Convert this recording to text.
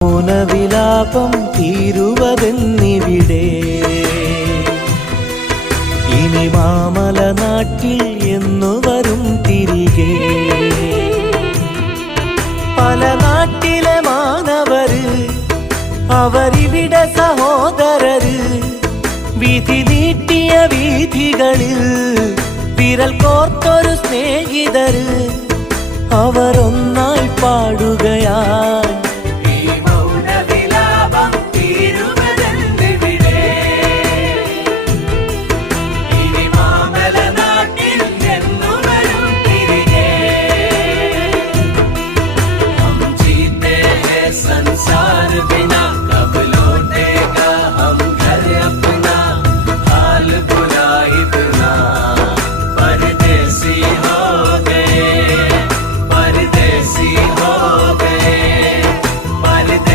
മൗനവിലാപം തീരുവതെന്നിവിടെ ഇനി മാമല നാട്ടിൽ എന്നു വരും തിരികെ. പല നാട്ടിലെ മാനവര് അവരിവിടെ സഹോദരര് വിധി നീട്ടിയ വീഥികളിൽ വിരൽ കോർത്തൊരു സ്നേഹിതര് അവരൊന്നായി പാടുകയായി. संसार बिना